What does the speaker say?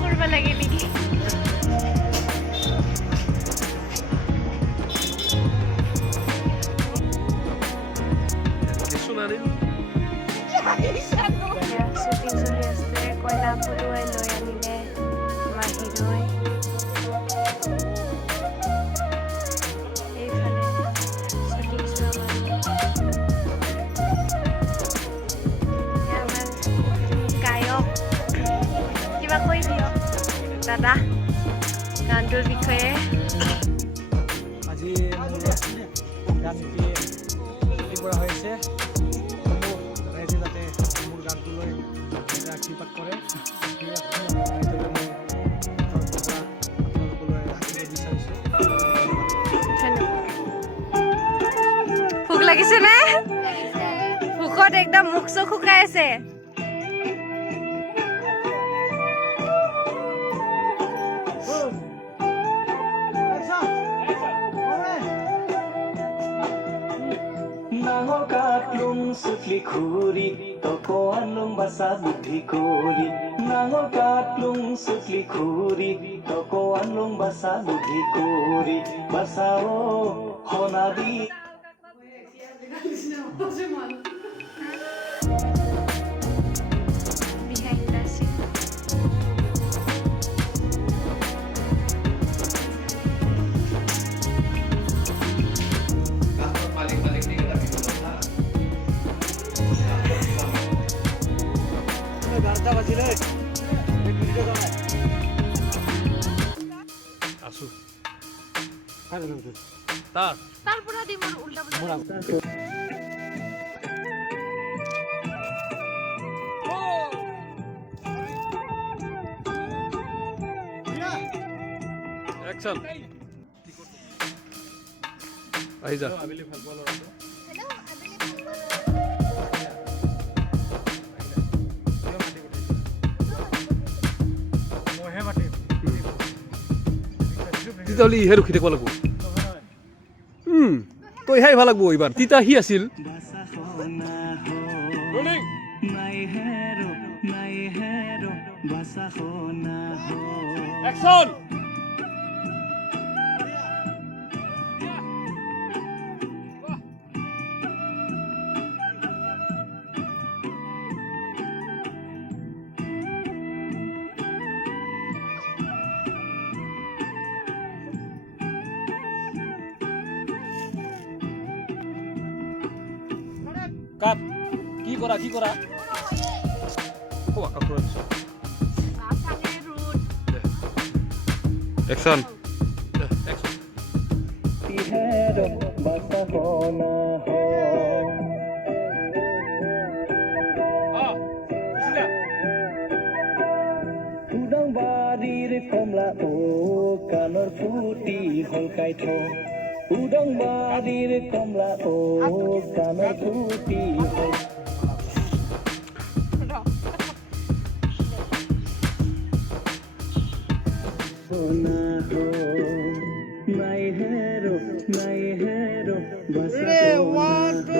কৰিব লাগে নেকি শ্বুটিং চলি আছে কইনা পলুৱাই লৈ আনিলে আমাৰ হিৰ'ই এইফালে শ্বুটিং চোৱা মানুহ আমাৰ গায়ক কিবা কৈ দিয়ক দাদা গানটোৰ বিষয়ে আজি গানটি শ্বুটিং কৰা হৈছে ৰাইজে যাতে মোৰ গানটো লৈ আশীৰ্বাদ কৰে ভোক লাগিছে নে ভোকত একদম মুখ চোখ শুকাই আছে Sutli khuri toko anung basa buddhi kori nango katlung sutli khuri toko anung basa buddhi kori basao honadi behind the scene আছো তারপরে দি মোর উল্টা পুল্টা অ্যাকশন আহি যা তেতিয়াহ'লে ইহে ৰখি থাকিব লাগিব তই ইহাই ভাল লাগিব এইবাৰ তিতা সি আছিল Action! কাট কি কৰা কোৱা কাপোৰ Action. Action. Udang barir komla o kanor puti holkai tho. Udang barir komla o kanor puti hol. Ready, 1, 2